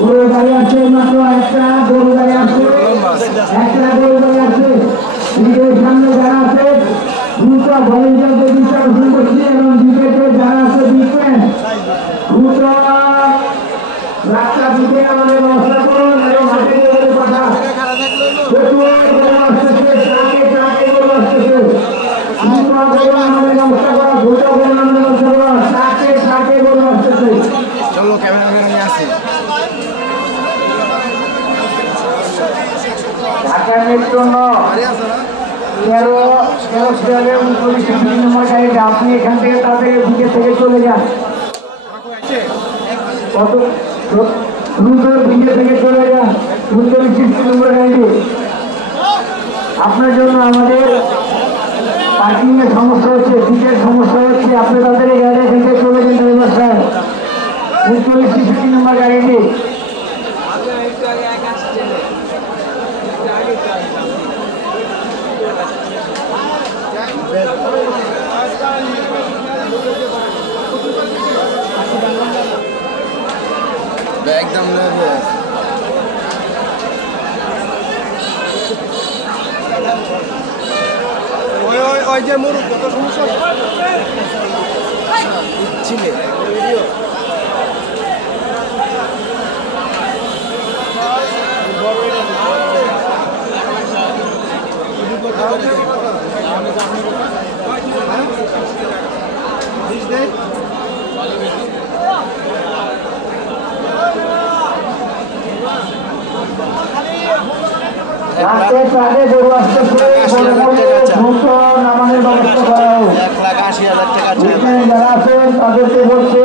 গরু গাড়ি আছে মাত্র একটা গরু গাড়ি আছে একটা গরু গাড়ি আছে দিকের সামনে যারা আছে দুটো ভলেন্টিয়ারদের বিচার শুরু করছি এবং দিকেতে যারা আছে দিচ্ছেন দুটো রাস্তা দিকে আমাদের ব্যবস্থা করুন এবং হাতে গরু পাঠা প্রচুর গরু আসতেছে ট্রাকে ট্রাকে গরু আসতেছে দুটো গরু আমাদের ব্যবস্থা করা দুটো গরু আমাদের ব্যবস্থা করা ট্রাকে ট্রাকে গরু আসতেছে চলো ক্যামেরাম্যান নিয়ে আসি ঢাকা মেট্রো 13 আপনি এখান থেকে তাদের দিকে থেকে চলে যান কত দ্রুত দিকে থেকে চলে যান 39 নম্বর গাড়ি আপনার জন্য আমাদের পার্কিং এর সমস্যা হচ্ছে দিকের সমস্যা হচ্ছে আপনি তাদের এই গাড়ি এখান থেকে চলে যান ড্রাইভার সাহেব 39 নম্বর গাড়িটি একদম নেবে ওই যে মোর কত সমস্যা ছিলে ভিডিও আগে গরু আসতেছে নামানোর ব্যবস্থা করা হোক যারা আছেন তাদেরকে বলছে